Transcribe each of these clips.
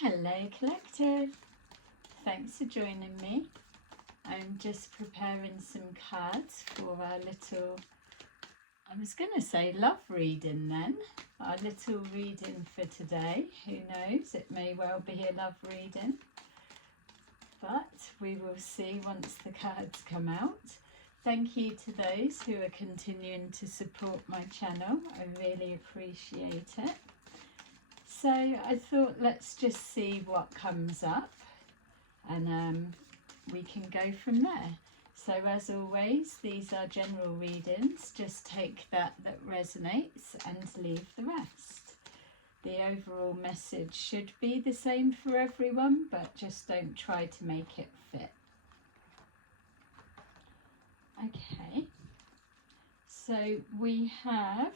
Hello Collective, thanks for joining me. I'm just preparing some cards for our little, I was going to say love reading then, our little reading for today. Who knows, it may well be a love reading, but we will see once the cards come out. Thank you to those who are continuing to support my channel, I really appreciate it. So I thought let's just see what comes up and we can go from there. So as always, these are general readings. Just take that resonates and leave the rest. The overall message should be the same for everyone, but just don't try to make it fit. Okay, so we have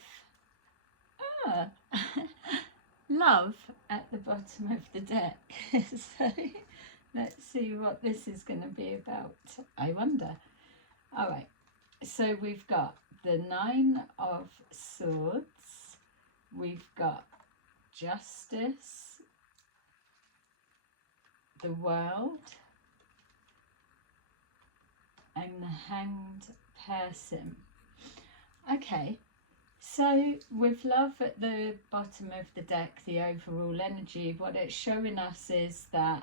love at the bottom of the deck. So let's see what this is going to be about, I wonder. All right, so we've got the Nine of Swords, we've got Justice, the World, and the Hanged Person. Okay. So with love at the bottom of the deck, the overall energy, what it's showing us is that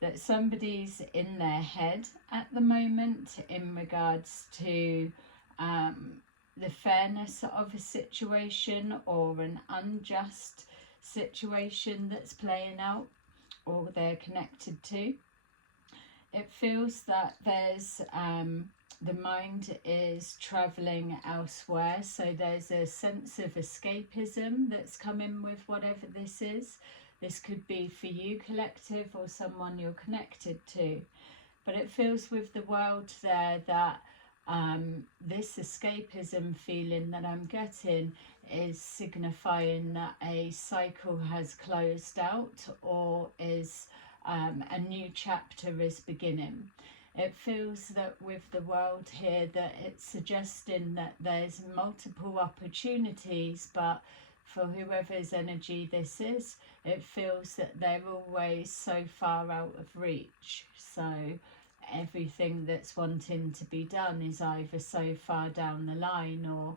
that somebody's in their head at the moment in regards to the fairness of a situation or an unjust situation that's playing out or they're connected to. It feels that there's the mind is travelling elsewhere, so there's a sense of escapism that's coming with whatever this is. This could be for you, collective, or someone you're connected to. But it feels with the world there that this escapism feeling that I'm getting is signifying that a cycle has closed out or is a new chapter is beginning. It feels that with the world here that it's suggesting that there's multiple opportunities, but for whoever's energy this is, it feels that they're always so far out of reach. So everything that's wanting to be done is either so far down the line or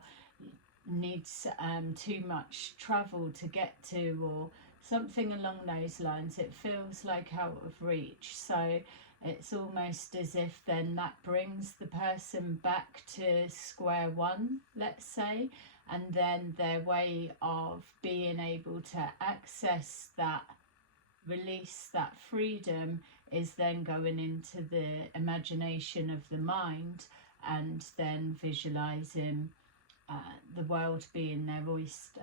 needs too much travel to get to, or something along those lines. It feels like out of reach. So it's almost as if then that brings the person back to square one, let's say, and then their way of being able to access that, release that freedom is then going into the imagination of the mind and then visualizing the world being their oyster.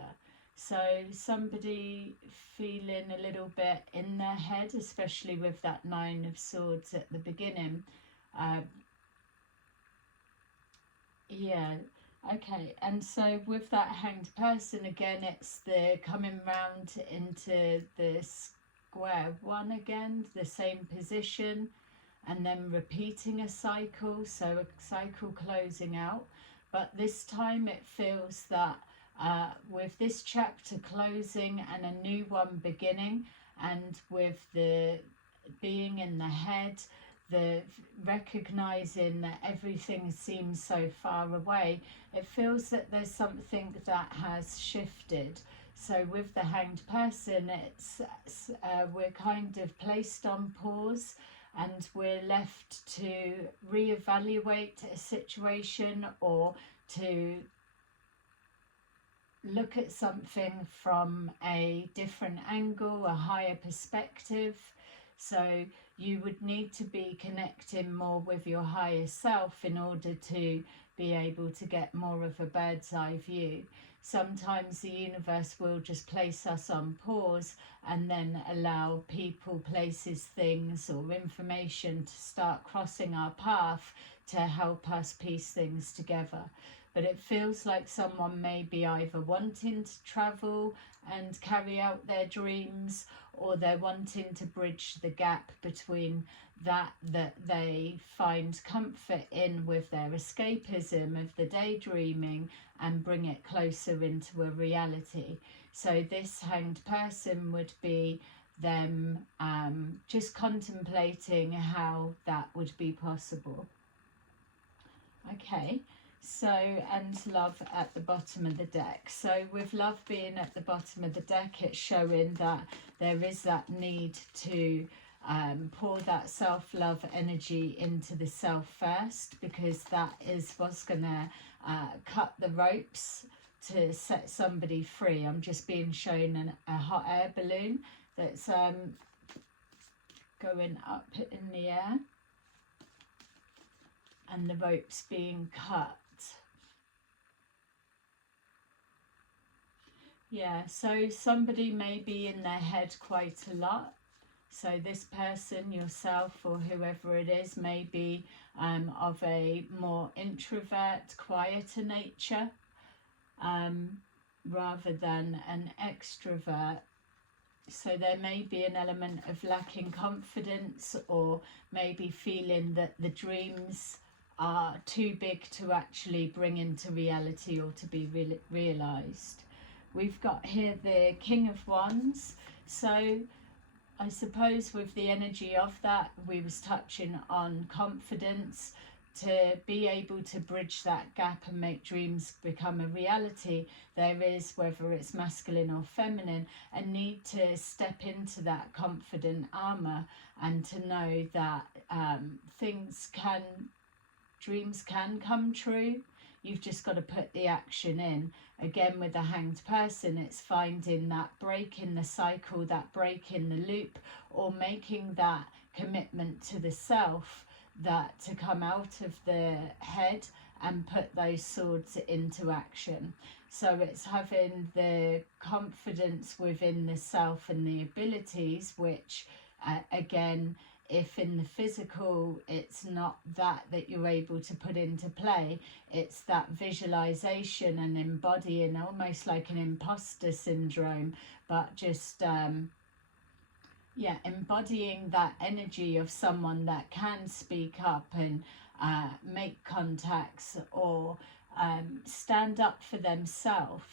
So somebody feeling a little bit in their head, especially with that Nine of Swords at the beginning. Yeah, okay. And so with that Hanged Person, again, it's the coming round into the square one again, the same position, and then repeating a cycle. So a cycle closing out. But this time it feels that with this chapter closing and a new one beginning, and with the being in the head, the recognizing that everything seems so far away, it feels that there's something that has shifted. So with the Hanged Person, it's we're kind of placed on pause and we're left to reevaluate a situation or to look at something from a different angle, a higher perspective. So you would need to be connecting more with your higher self in order to be able to get more of a bird's eye view. Sometimes the universe will just place us on pause and then allow people, places, things or information to start crossing our path to help us piece things together. But it feels like someone may be either wanting to travel and carry out their dreams, or they're wanting to bridge the gap between that they find comfort in with their escapism of the daydreaming and bring it closer into a reality. So this Hanged Person would be them just contemplating how that would be possible. Okay, so, and love at the bottom of the deck. So with love being at the bottom of the deck, it's showing that there is that need to pour that self-love energy into the self first, because that is what's going to cut the ropes to set somebody free. I'm just being shown a hot air balloon that's going up in the air, and the ropes being cut. Yeah, so somebody may be in their head quite a lot. So this person, yourself or whoever it is, may be of a more introvert, quieter nature, rather than an extrovert. So there may be an element of lacking confidence, or maybe feeling that the dreams are too big to actually bring into reality or to be realized. We've got here the King of Wands. So I suppose with the energy of that, we was touching on confidence, to be able to bridge that gap and make dreams become a reality. There is, whether it's masculine or feminine, a need to step into that confident armor and to know that dreams can come true. You've just got to put the action in. Again, with the Hanged Person, it's finding that break in the cycle, that break in the loop, or making that commitment to the self, that to come out of the head and put those swords into action. So it's having the confidence within the self and the abilities, which again, if in the physical it's not that you're able to put into play, it's that visualization and embodying, almost like an imposter syndrome, but just embodying that energy of someone that can speak up and make contacts, or stand up for themselves.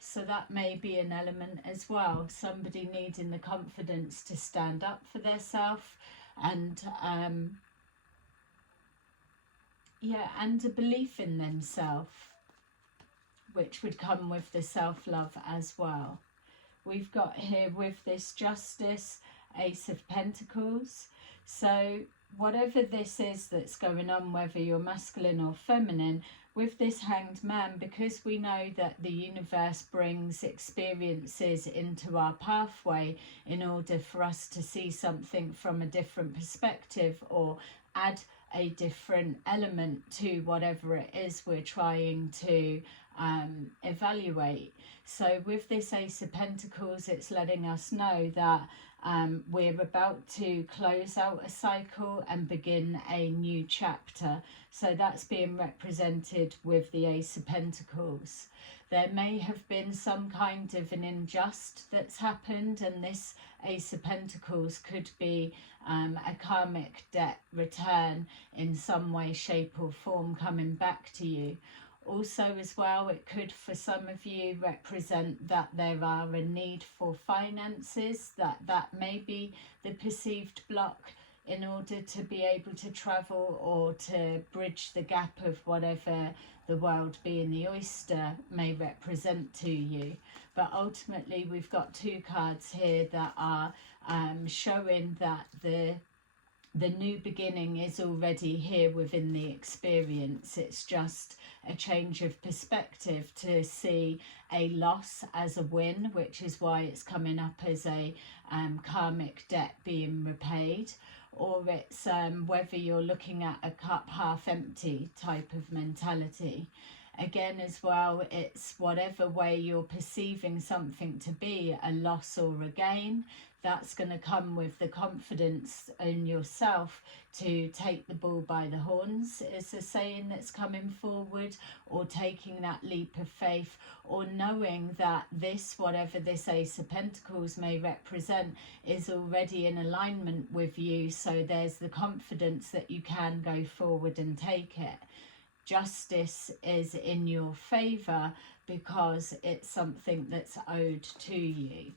So that may be an element as well, somebody needing the confidence to stand up for themselves, and and a belief in themselves, which would come with the self-love as well. We've got here with this Justice, Ace of Pentacles. So whatever this is that's going on, whether you're masculine or feminine, with this Hanged Man, because we know that the universe brings experiences into our pathway in order for us to see something from a different perspective, or add a different element to whatever it is we're trying to evaluate. So with this Ace of Pentacles, it's letting us know that we're about to close out a cycle and begin a new chapter. So that's being represented with the Ace of Pentacles. There may have been some kind of an injustice that's happened, and this Ace of Pentacles could be a karmic debt return in some way, shape or form coming back to you. Also as well, it could for some of you represent that there are a need for finances, that may be the perceived block in order to be able to travel or to bridge the gap of whatever the world being the oyster may represent to you. But ultimately we've got two cards here that are showing that the new beginning is already here within the experience. It's just a change of perspective to see a loss as a win, which is why it's coming up as a karmic debt being repaid, or it's whether you're looking at a cup half empty type of mentality. Again as well, it's whatever way you're perceiving something to be, a loss or a gain, that's going to come with the confidence in yourself to take the bull by the horns, is a saying that's coming forward, or taking that leap of faith, or knowing that this, whatever this Ace of Pentacles may represent, is already in alignment with you. So there's the confidence that you can go forward and take it. Justice is in your favour because it's something that's owed to you.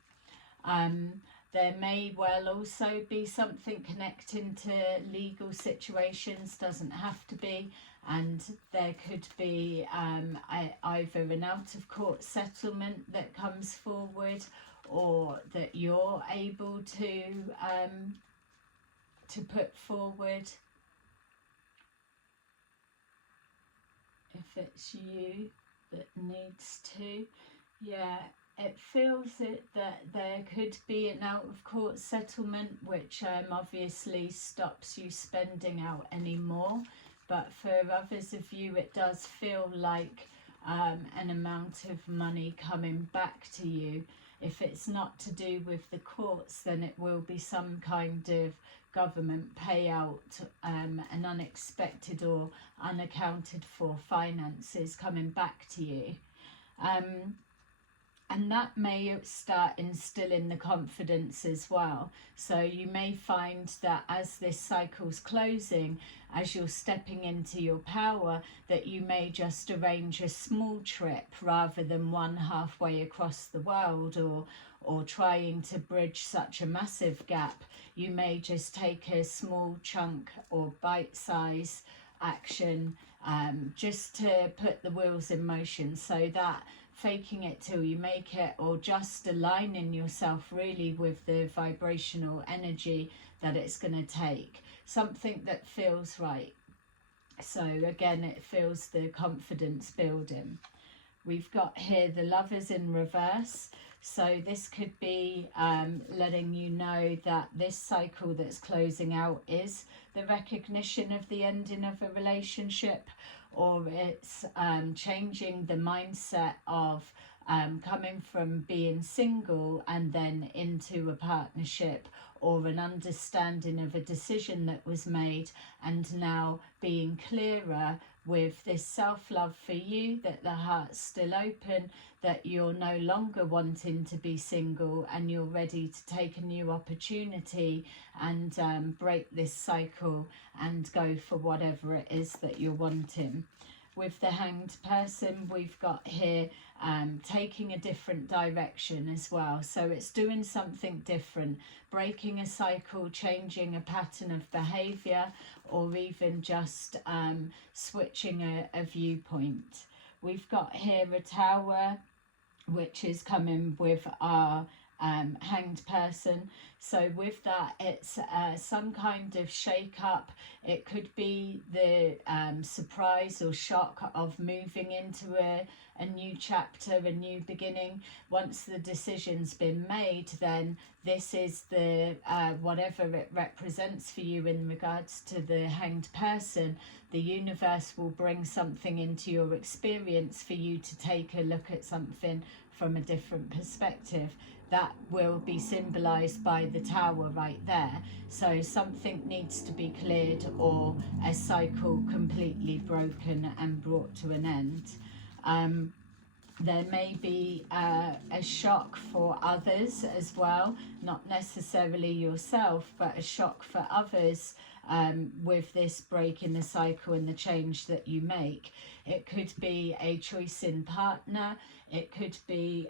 There may well also be something connecting to legal situations, doesn't have to be, and there could be either an out-of-court settlement that comes forward, or that you're able to put forward. If it's you that needs to, yeah, it feels that there could be an out-of-court settlement, which obviously stops you spending out any more. But for others of you, it does feel like an amount of money coming back to you. If it's not to do with the courts, then it will be some kind of government payout, an unexpected or unaccounted for finances coming back to you. And that may start instilling the confidence as well. So you may find that as this cycle's closing, as you're stepping into your power, that you may just arrange a small trip rather than one halfway across the world, or trying to bridge such a massive gap. You may just take a small chunk or bite-size action just to put the wheels in motion, so that faking it till you make it, or just aligning yourself really with the vibrational energy that it's going to take, something that feels right. So again, it feels the confidence building. We've got here the Lovers in reverse. So this could be letting you know that this cycle that's closing out is the recognition of the ending of a relationship, or it's changing the mindset of coming from being single and then into a partnership, or an understanding of a decision that was made, and now being clearer with this self-love for you, that the heart's still open, that you're no longer wanting to be single, and you're ready to take a new opportunity and break this cycle and go for whatever it is that you're wanting. With the Hanged Person, we've got here taking a different direction as well. So it's doing something different, breaking a cycle, changing a pattern of behaviour, or even just switching a viewpoint. We've got here a Tower, which is coming with our Hanged Person. So with that, it's some kind of shake-up. It could be the surprise or shock of moving into a new chapter, a new beginning. Once the decision's been made, then this is the whatever it represents for you in regards to the Hanged Person. The universe will bring something into your experience for you to take a look at something from a different perspective. That will be symbolized by the Tower right there. So something needs to be cleared, or a cycle completely broken and brought to an end. There may be a shock for others as well, not necessarily yourself, but a shock for others with this break in the cycle and the change that you make. It could be a choice in partner. It could be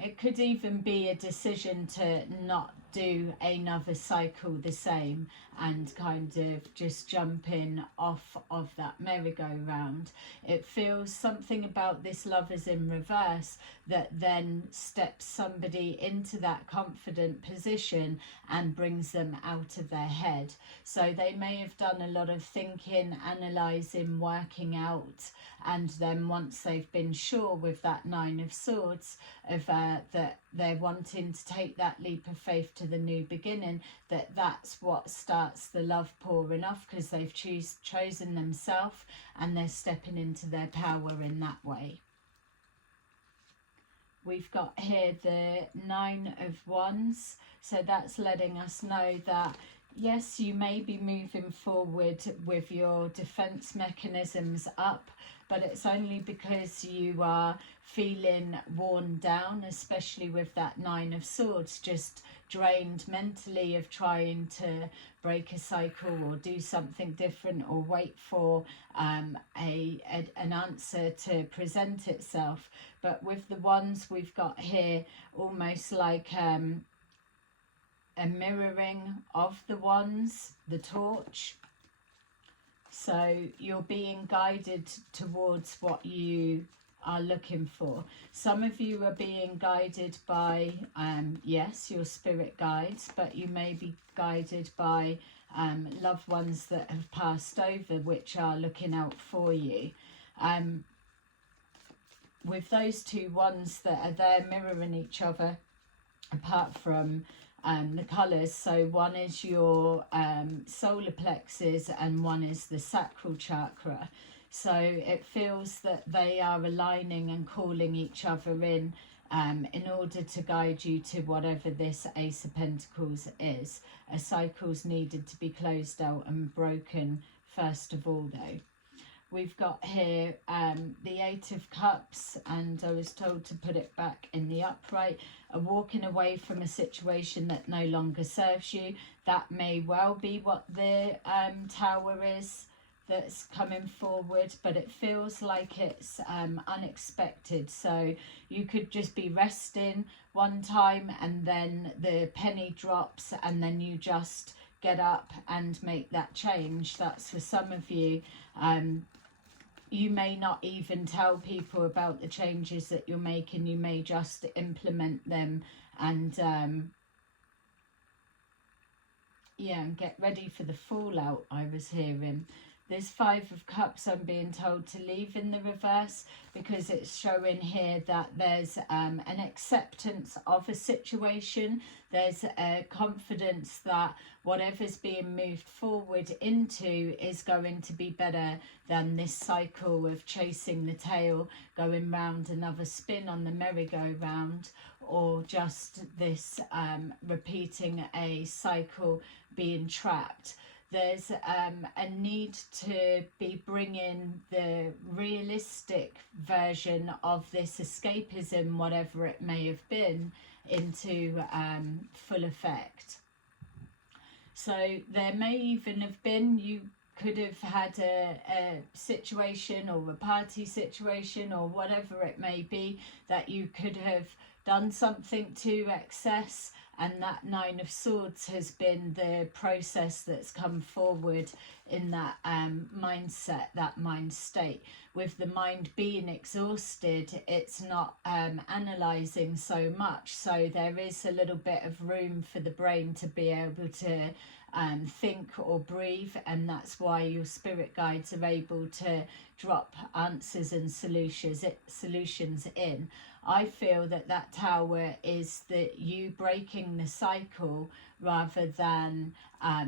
it could even be a decision to not do another cycle the same, and kind of just jumping off of that merry-go-round. It feels something about this Lovers in reverse that then steps somebody into that confident position and brings them out of their head. So they may have done a lot of thinking, analysing, working out, and then once they've been sure with that Nine of Swords of that they're wanting to take that leap of faith to the new beginning, that's what starts the love pouring off, because they've chosen themselves and they're stepping into their power in that way. We've got here the Nine of Wands. So that's letting us know that yes, you may be moving forward with your defense mechanisms up, but it's only because you are feeling worn down, especially with that Nine of Swords, just drained mentally of trying to break a cycle or do something different or wait for an answer to present itself. But with the ones we've got here, almost like a mirroring of the ones, the torch. So you're being guided towards what you are looking for. Some of you are being guided by, yes, your spirit guides, but you may be guided by loved ones that have passed over, which are looking out for you. With those two ones that are there mirroring each other, apart from the colours, so one is your solar plexus and one is the sacral chakra. So it feels that they are aligning and calling each other in order to guide you to whatever this Ace of Pentacles is. A cycle's needed to be closed out and broken first of all, though. We've got here the Eight of Cups, and I was told to put it back in the upright. Walking away from a situation that no longer serves you. That may well be what the Tower is that's coming forward, but it feels like it's unexpected. So you could just be resting one time and then the penny drops and then you just get up and make that change. That's for some of you. You may not even tell people about the changes that you're making. You may just implement them and yeah, and get ready for the fallout. I was hearing this Five of Cups, I'm being told to leave in the reverse, because it's showing here that there's an acceptance of a situation. There's a confidence that whatever's being moved forward into is going to be better than this cycle of chasing the tail, going round another spin on the merry-go-round, or just this repeating a cycle, being trapped. There's a need to be bringing the realistic version of this escapism, whatever it may have been, into full effect. So there may even have been, you could have had a situation or a party situation or whatever it may be, that you could have done something to excess, and that Nine of Swords has been the process that's come forward in that mindset, that mind state. With the mind being exhausted, it's not analysing so much, so there is a little bit of room for the brain to be able to think or breathe, and that's why your spirit guides are able to drop answers and solutions in. I feel that that Tower is that you breaking the cycle rather than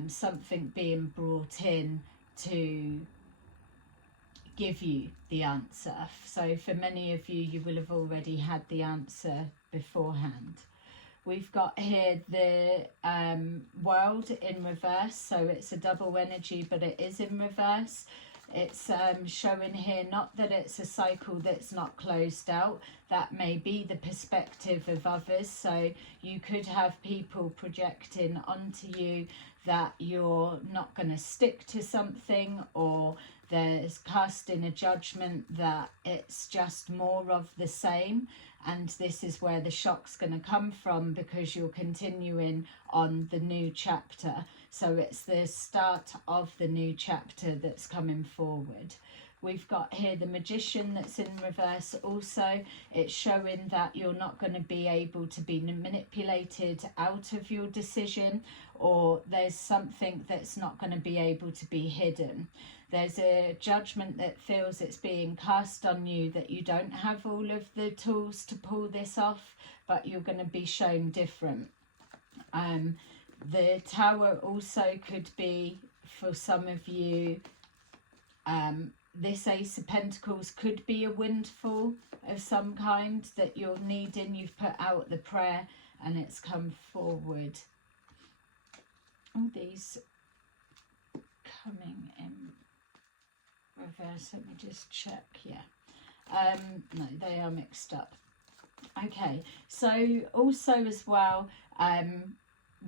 something being brought in to give you the answer. So for many of you, you will have already had the answer beforehand. We've got here the World in reverse, so it's a double energy, but it is in reverse. It's showing here not that it's a cycle that's not closed out. That may be the perspective of others. So you could have people projecting onto you that you're not going to stick to something, or there's casting a judgment that it's just more of the same. And this is where the shock's going to come from, because you're continuing on the new chapter. So it's the start of the new chapter that's coming forward. We've got here the Magician that's in reverse also. It's showing that you're not going to be able to be manipulated out of your decision, or there's something that's not going to be able to be hidden. There's a judgment that feels it's being cast on you, that you don't have all of the tools to pull this off, but you're going to be shown different. The Tower also could be, for some of you, this Ace of Pentacles could be a windfall of some kind that you're needing. You've put out the prayer and it's come forward. all these coming in reverse. Let me just check. Yeah. No, they are mixed up. Okay, so also as well,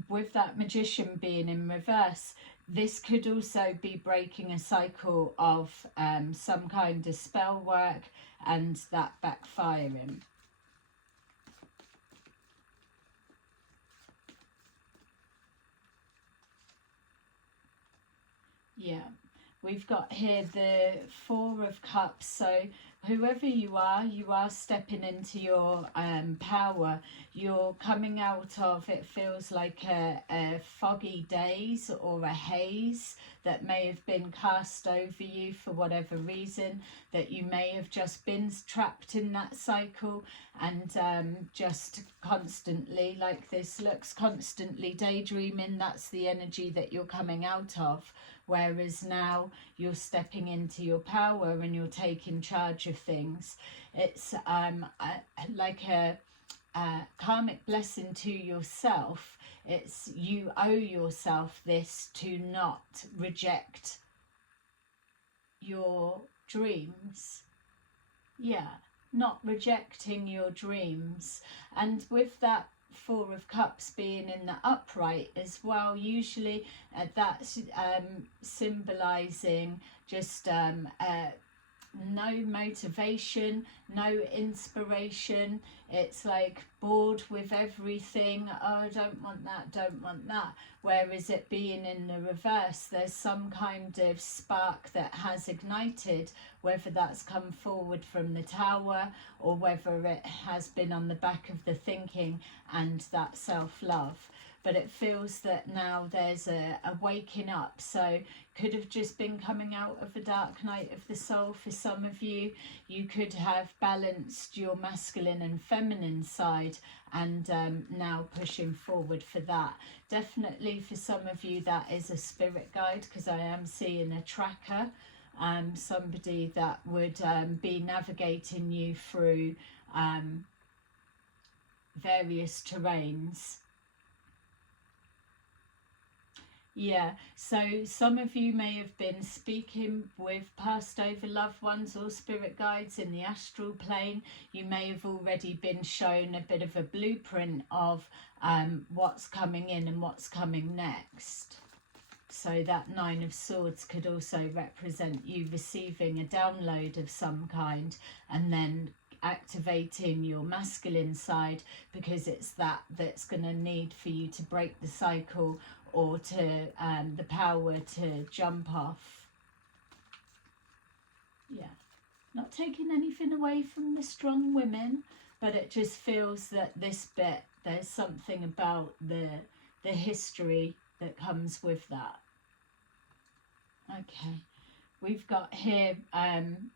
with that Magician being in reverse, this could also be breaking a cycle of some kind of spell work and that backfiring. Yeah, we've got here the Four of Cups. So whoever you are stepping into your power. You're coming out of, it feels like a foggy days or a haze that may have been cast over you for whatever reason, that you may have just been trapped in that cycle and just constantly, like this looks, constantly daydreaming. That's the energy that you're coming out of. Whereas now you're stepping into your power and you're taking charge of things. It's like a karmic blessing to yourself. It's you owe yourself this to not reject your dreams. Yeah, not rejecting your dreams. And with that Four of Cups being in the upright as well, usually that's symbolizing just no motivation, no inspiration. It's like bored with everything. Oh, I don't want that, don't want that. Whereas it being in the reverse, there's some kind of spark that has ignited, whether that's come forward from the Tower or whether it has been on the back of the thinking and that self-love. But it feels that now there's a waking up. So could have just been coming out of a dark night of the soul for some of you. You could have balanced your masculine and feminine side and now pushing forward for that. Definitely for some of you that is a spirit guide, because I am seeing a tracker, somebody that would be navigating you through various terrains. Yeah, so some of you may have been speaking with passed over loved ones or spirit guides in the astral plane. You may have already been shown a bit of a blueprint of what's coming in and what's coming next. So that Nine of Swords could also represent you receiving a download of some kind and then activating your masculine side, because it's that's going to need for you to break the cycle or to the power to jump off. Yeah, not taking anything away from the strong women, but it just feels that this bit, there's something about the history that comes with that. Okay, we've got here,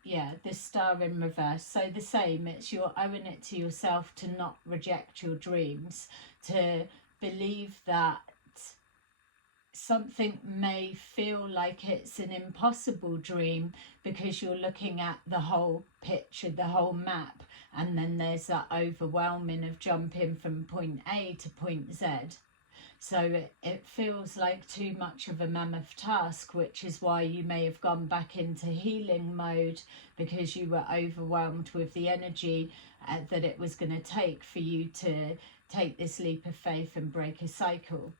yeah, the Star in reverse. So the same, it's you're owing it to yourself to not reject your dreams, to believe that something may feel like it's an impossible dream because you're looking at the whole picture, the whole map, and then there's that overwhelming of jumping from point A to point Z. So it feels like too much of a mammoth task, which is why you may have gone back into healing mode, because you were overwhelmed with the energy that it was going to take for you to take this leap of faith and break a cycle.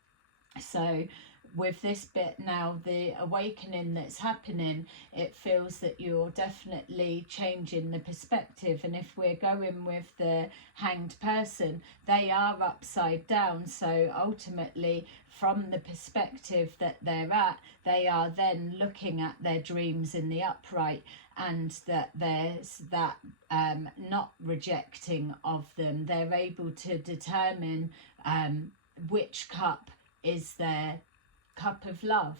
So with this bit now, the awakening that's happening, it feels that you're definitely changing the perspective. And if we're going with the Hanged Person, they are upside down. So ultimately, from the perspective that they're at, they are then looking at their dreams in the upright, and that there's that not rejecting of them. They're able to determine which cup is their cup of love.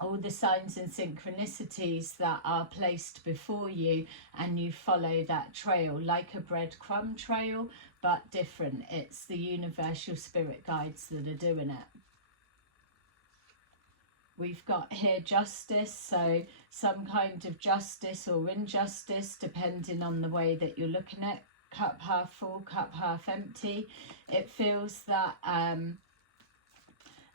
All the signs and synchronicities that are placed before you, and you follow that trail like a breadcrumb trail, but different. It's the universal spirit guides that are doing it. We've got here justice, so some kind of justice or injustice depending on the way that you're looking at. Cup half full, cup half empty. It feels that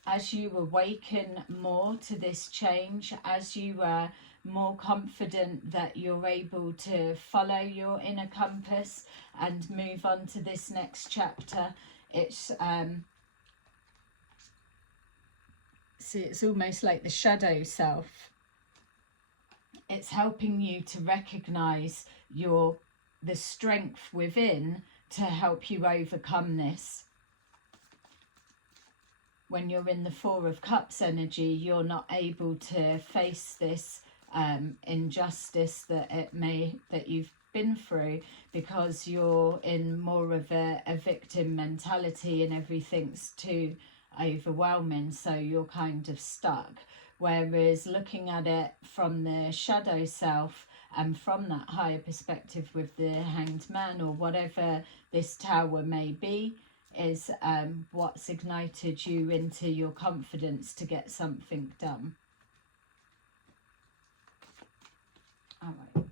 as you awaken more to this change, as you are more confident that you're able to follow your inner compass and move on to this next chapter, it's see, it's almost like the shadow self. It's helping you to recognize the strength within to help you overcome this. When you're in the Four of Cups energy, you're not able to face this injustice that you've been through, because you're in more of a victim mentality and everything's too overwhelming, so you're kind of stuck. Whereas looking at it from the shadow self and from that higher perspective with the Hanged Man or whatever this tower may be, is what's ignited you into your confidence to get something done. All right,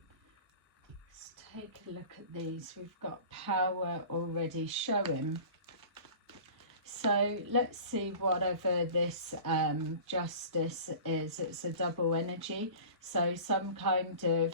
let's take a look at these. We've got power already showing. So let's see whatever this justice is. It's a double energy. So some kind of,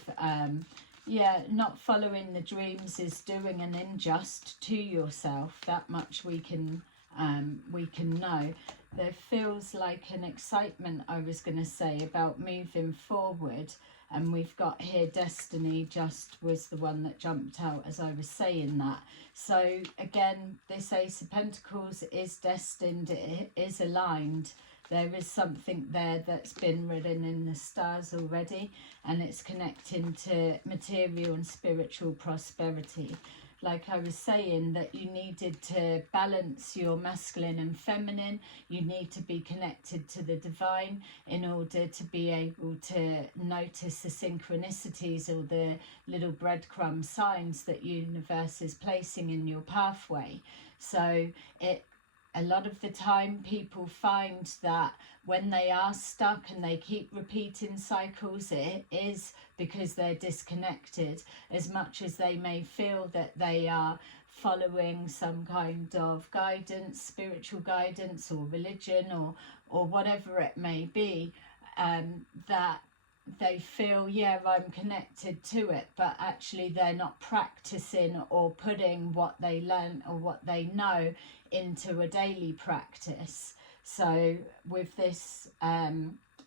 not following the dreams is doing an unjust to yourself. That much we can know. There feels like an excitement, I was going to say, about moving forward. And we've got here destiny just was the one that jumped out as I was saying that. So again, this Ace of Pentacles is destined, it is aligned. There is something there that's been written in the stars already, and it's connecting to material and spiritual prosperity. Like I was saying, that you needed to balance your masculine and feminine. You need to be connected to the divine in order to be able to notice the synchronicities or the little breadcrumb signs that universe is placing in your pathway. So a lot of the time people find that when they are stuck and they keep repeating cycles, it is because they're disconnected. As much as they may feel that they are following some kind of guidance, spiritual guidance or religion or whatever it may be, that they feel, yeah, I'm connected to it, but actually they're not practicing or putting what they learn or what they know into a daily practice. So with this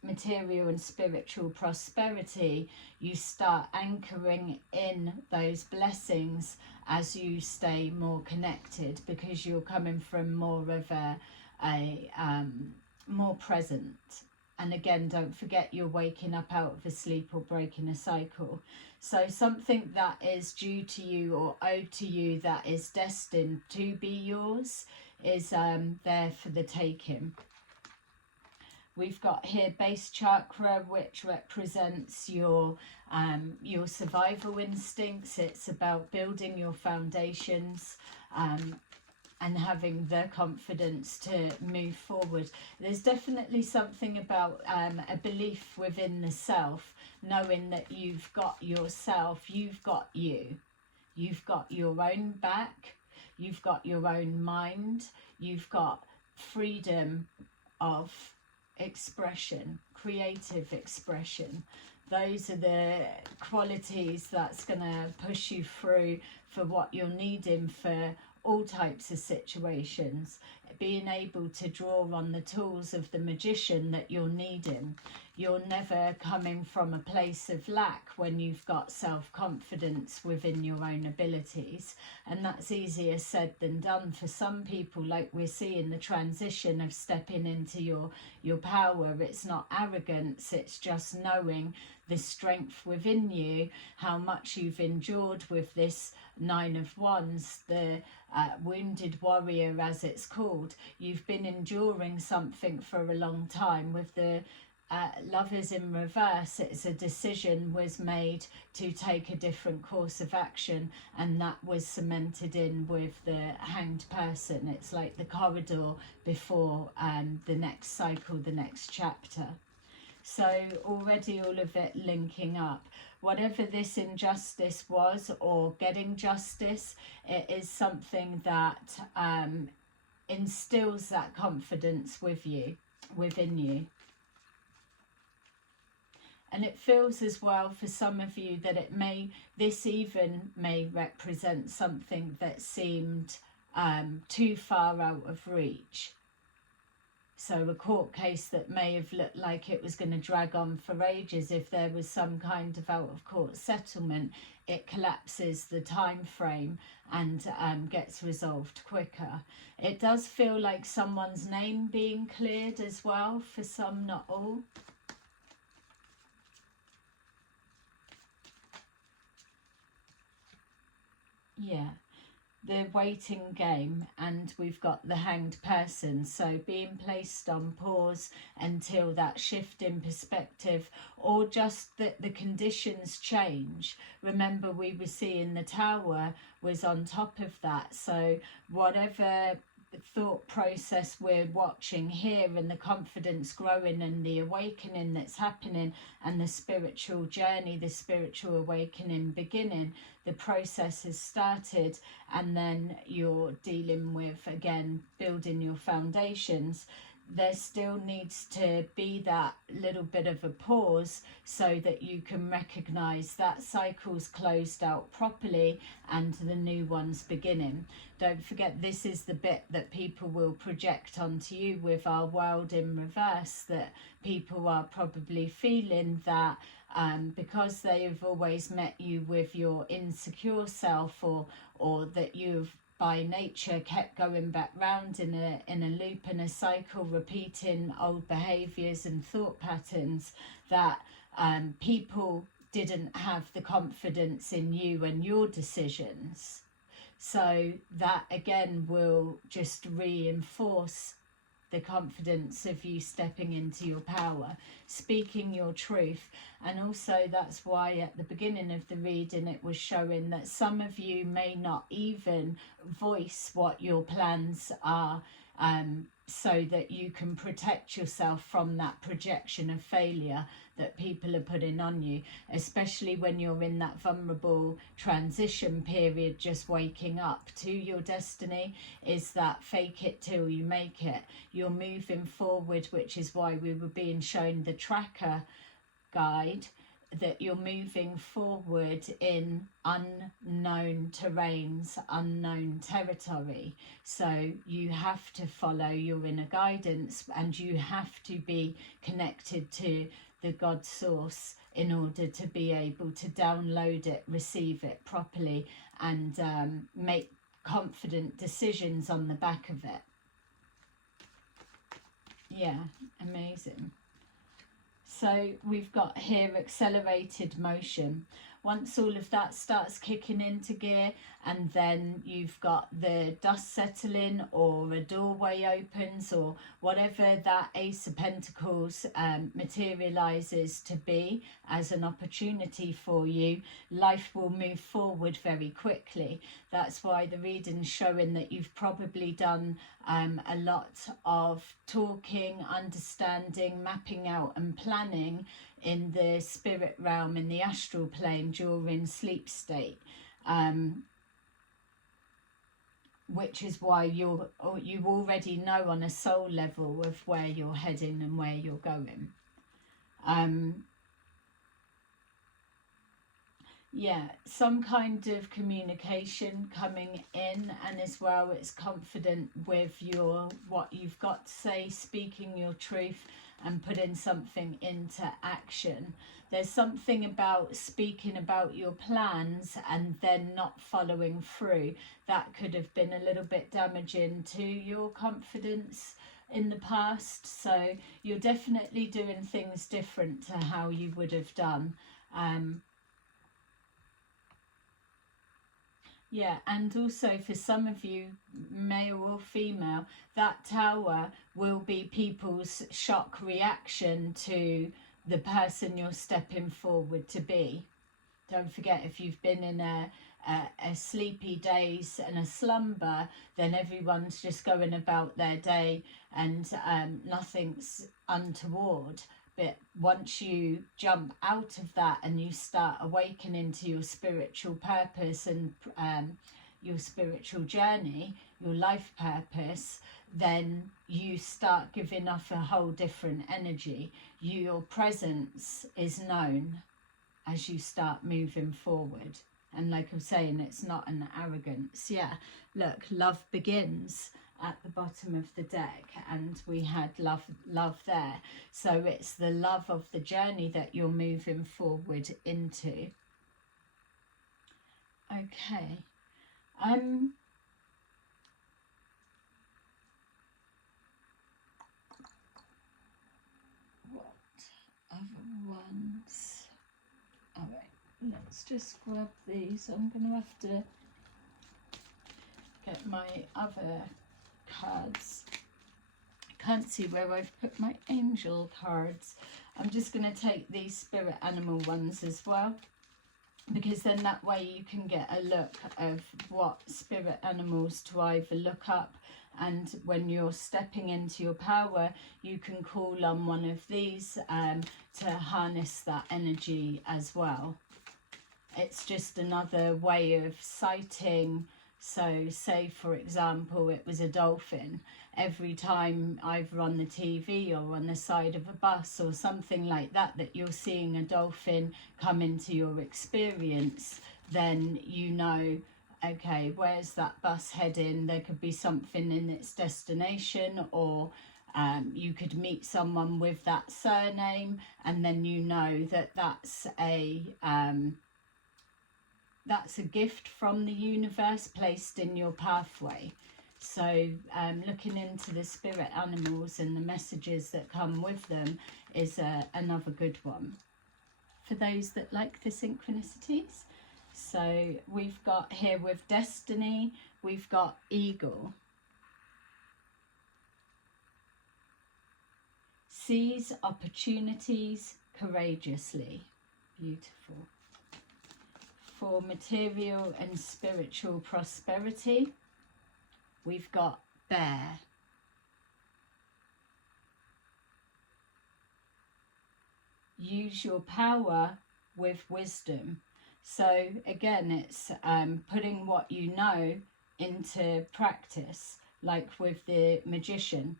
material and spiritual prosperity, you start anchoring in those blessings as you stay more connected, because you're coming from more of a more present. And again, don't forget, you're waking up out of a sleep or breaking a cycle. So something that is due to you or owed to you that is destined to be yours is there for the taking. We've got here base chakra, which represents your survival instincts. It's about building your foundations, and having the confidence to move forward. There's definitely something about a belief within the self, knowing that you've got yourself, you've got you. You've got your own back, you've got your own mind, you've got freedom of expression, creative expression. Those are the qualities that's going to push you through for what you're needing for all types of situations. Being able to draw on the tools of the magician that you're needing. You're never coming from a place of lack when you've got self-confidence within your own abilities, and that's easier said than done for some people. Like we're seeing the transition of stepping into your power. It's not arrogance, it's just knowing the strength within you, how much you've endured with this Nine of Wands, the wounded warrior as it's called. You've been enduring something for a long time. With the Lovers in reverse, it's a decision was made to take a different course of action, and that was cemented in with the Hanged Person. It's like the corridor before the next cycle, the next chapter. So already all of it linking up. Whatever this injustice was, or getting justice, it is something that instills that confidence within you. And it feels as well for some of you that this even may represent something that seemed too far out of reach. So a court case that may have looked like it was going to drag on for ages. If there was some kind of out of court settlement, it collapses the time frame and gets resolved quicker. It does feel like someone's name being cleared as well, for some, not all. Yeah, the waiting game, and we've got the hanged person, so being placed on pause until that shift in perspective, or just that the conditions change. Remember, we were seeing the tower was on top of that, so whatever thought process we're watching here, and the confidence growing and the awakening that's happening, and the spiritual journey, the spiritual awakening beginning, the process has started, and then you're dealing with, again, building your foundations. There still needs to be that little bit of a pause so that you can recognize that cycle's closed out properly and the new one's beginning. Don't forget, this is the bit that people will project onto you with our world in reverse, that people are probably feeling that because they've always met you with your insecure self, or that you've by nature kept going back round in a loop and a cycle, repeating old behaviours and thought patterns, that people didn't have the confidence in you and your decisions. So that again will just reinforce the confidence of you stepping into your power, speaking your truth. And also that's why at the beginning of the reading it was showing that some of you may not even voice what your plans are, so that you can protect yourself from that projection of failure that people are putting on you, especially when you're in that vulnerable transition period, just waking up to your destiny, is that fake it till you make it. You're moving forward, which is why we were being shown the tracker guide, that you're moving forward in unknown terrains, unknown territory. So you have to follow your inner guidance, and you have to be connected to the God source in order to be able to download it, receive it properly, and make confident decisions on the back of it. Yeah, amazing. So we've got here accelerated motion. Once all of that starts kicking into gear, and then you've got the dust settling, or a doorway opens, or whatever that Ace of Pentacles materializes to be as an opportunity for you, life will move forward very quickly. That's why the reading's showing that you've probably done a lot of talking, understanding, mapping out and planning in the spirit realm, in the astral plane, during sleep state, which is why you already know on a soul level of where you're heading and where you're going. Yeah, some kind of communication coming in, and as well it's confident with what you've got to say, speaking your truth and putting something into action. There's something about speaking about your plans and then not following through. That could have been a little bit damaging to your confidence in the past. So you're definitely doing things different to how you would have done. Yeah, and also for some of you, male or female, that tower will be people's shock reaction to the person you're stepping forward to be. Don't forget, if you've been in a sleepy daze and a slumber, then everyone's just going about their day and nothing's untoward. But once you jump out of that and you start awakening to your spiritual purpose and your spiritual journey, your life purpose, then you start giving off a whole different energy. Your presence is known as you start moving forward. And like I'm saying, it's not an arrogance. Yeah, look, love begins at the bottom of the deck, and we had love there. So it's the love of the journey that you're moving forward into. Okay. What other ones? All right, let's just grab these. I'm going to have to get my other cards. I can't see where I've put my angel cards. I'm just going to take these spirit animal ones as well, because then that way you can get a look of what spirit animals to either look up, and when you're stepping into your power, you can call on one of these to harness that energy as well. It's just another way of sighting. So say, for example, it was a dolphin. Every time either on the TV or on the side of a bus or something like that, that you're seeing a dolphin come into your experience, then you know, okay, where's that bus heading? There could be something in its destination, or you could meet someone with that surname, and then you know that that's a gift from the universe placed in your pathway. So looking into the spirit animals and the messages that come with them is another good one for those that like the synchronicities. So we've got here with destiny, we've got eagle. Seize opportunities courageously. Beautiful. For material and spiritual prosperity, we've got bear. Use your power with wisdom. So again, it's putting what you know into practice, like with the magician,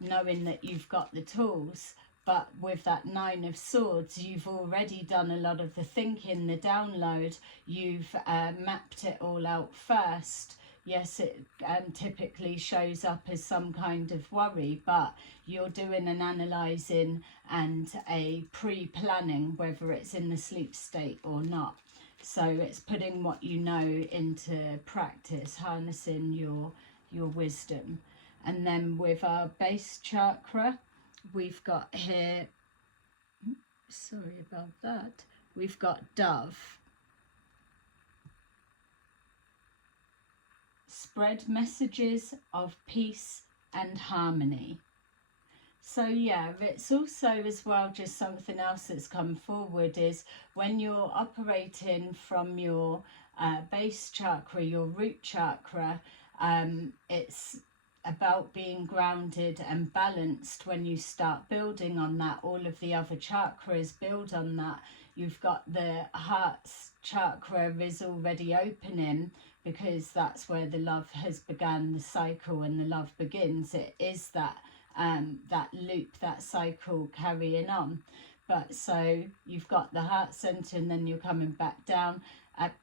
knowing that you've got the tools. But with that 9 of Swords, you've already done a lot of the thinking, the download. You've mapped it all out first. Yes, it typically shows up as some kind of worry, but you're doing an analysing and a pre-planning, whether it's in the sleep state or not. So it's putting what you know into practice, harnessing your wisdom. And then with our base chakra, we've got here, sorry about that, we've got dove. Spread messages of peace and harmony. So yeah, it's also as well just something else that's come forward is when you're operating from your base chakra, your root chakra, it's about being grounded and balanced. When you start building on that, all of the other chakras build on that. You've got the heart's chakra is already opening, because that's where the love has begun, the cycle, and the love begins. It is that that loop, that cycle carrying on. But so you've got the heart center, and then you're coming back down,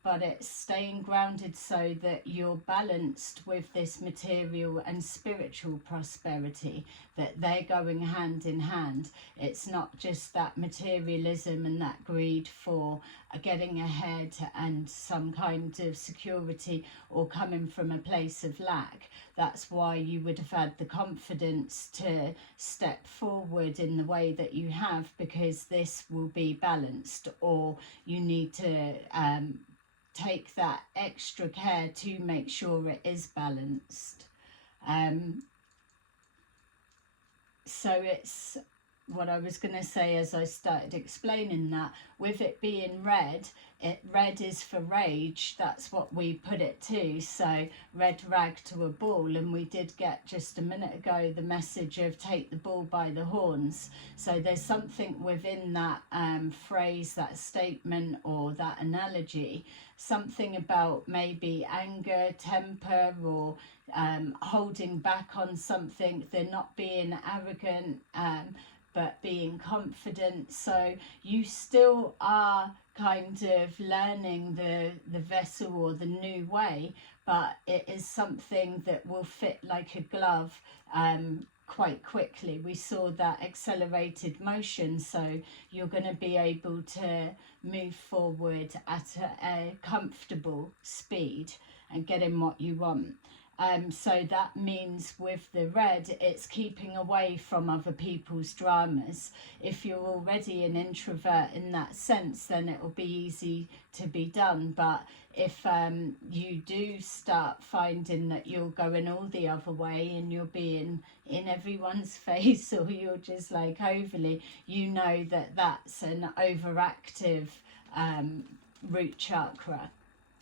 but it's staying grounded so that you're balanced with this material and spiritual prosperity, that they're going hand in hand. It's not just that materialism and that greed for getting ahead and some kind of security, or coming from a place of lack. That's why you would have had the confidence to step forward in the way that you have, because this will be balanced, or you need to take that extra care to make sure it is balanced. So it's what I was going to say as I started explaining that, with it being red, red is for rage. That's what we put it to. So red rag to a bull, and we did get just a minute ago the message of take the bull by the horns. So there's something within that phrase, that statement, or that analogy, something about maybe anger, temper, or holding back on something. They're not being arrogant, but being confident. So you still are kind of learning the vessel or the new way, but it is something that will fit like a glove quite quickly. We saw that accelerated motion, so you're going to be able to move forward at a comfortable speed and getting what you want. So that means with the red, it's keeping away from other people's dramas. If you're already an introvert in that sense, then it will be easy to be done. But if you do start finding that you're going all the other way and you're being in everyone's face, or you're just like overly, you know that that's an overactive root chakra.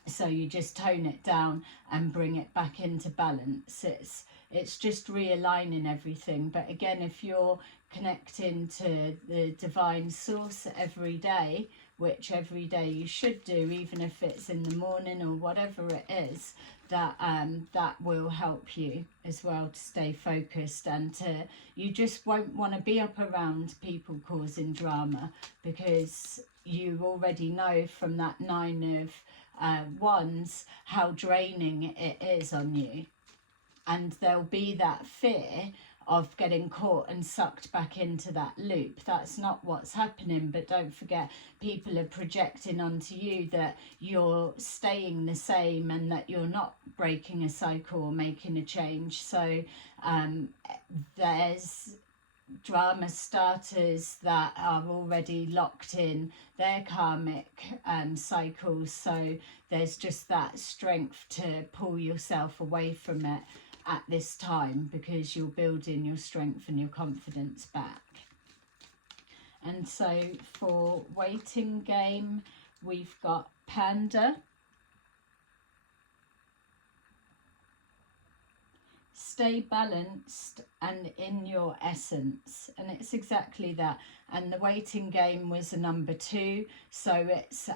So you just tone it down and bring it back into balance. It's just realigning everything. But again, if you're connecting to the divine source every day, which every day you should do, even if it's in the morning or whatever it is, that will help you as well to stay focused, and you just won't want to be up around people causing drama, because you already know from that 9 of wands how draining it is on you, and there'll be that fear of getting caught and sucked back into that loop. That's not what's happening, but don't forget, people are projecting onto you that you're staying the same and that you're not breaking a cycle or making a change. So there's drama starters that are already locked in their karmic cycles, so there's just that strength to pull yourself away from it at this time, because you're building your strength and your confidence back. And so for waiting game, we've got Panda, stay balanced and in your essence. And it's exactly that. And the waiting game was a number 2, so it's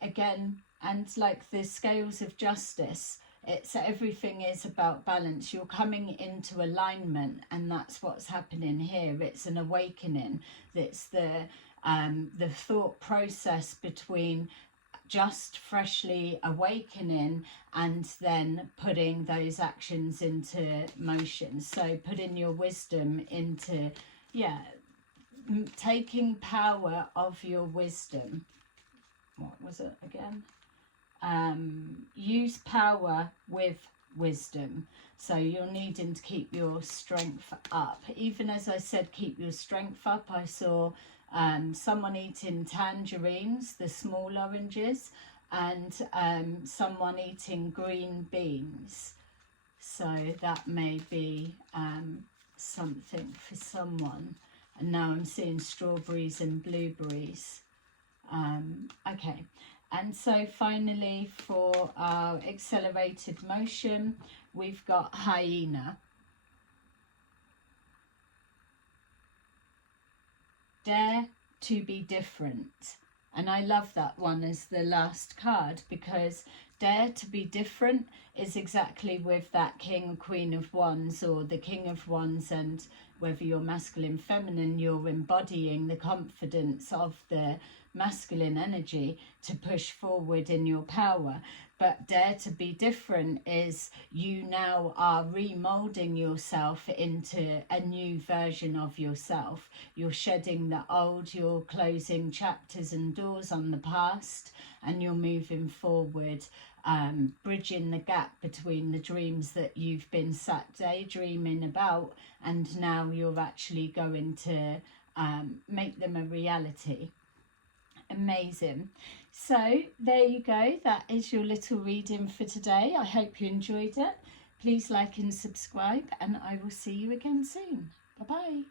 again, and like the scales of justice, it's everything is about balance. You're coming into alignment, and that's what's happening here. It's an awakening. It's the thought process between just freshly awakening and then putting those actions into motion. So putting your wisdom into, taking power of your wisdom. What was it again? Use power with wisdom. So you're needing to keep your strength up. Even as I said, keep your strength up, I saw someone eating tangerines, the small oranges, and someone eating green beans. So that may be something for someone. And now I'm seeing strawberries and blueberries. Okay. And so finally, for our accelerated motion, we've got hyena. Dare to be different. And I love that one as the last card, because dare to be different is exactly with that King or Queen of Wands, or the King of Wands, and whether you're masculine, feminine, you're embodying the confidence of the masculine energy to push forward in your power. But dare to be different is you now are remolding yourself into a new version of yourself. You're shedding the old, you're closing chapters and doors on the past, and you're moving forward, bridging the gap between the dreams that you've been sat daydreaming about, and now you're actually going to make them a reality. Amazing. So there you go, that is your little reading for today. I hope you enjoyed it. Please like and subscribe, and I will see you again soon. Bye bye.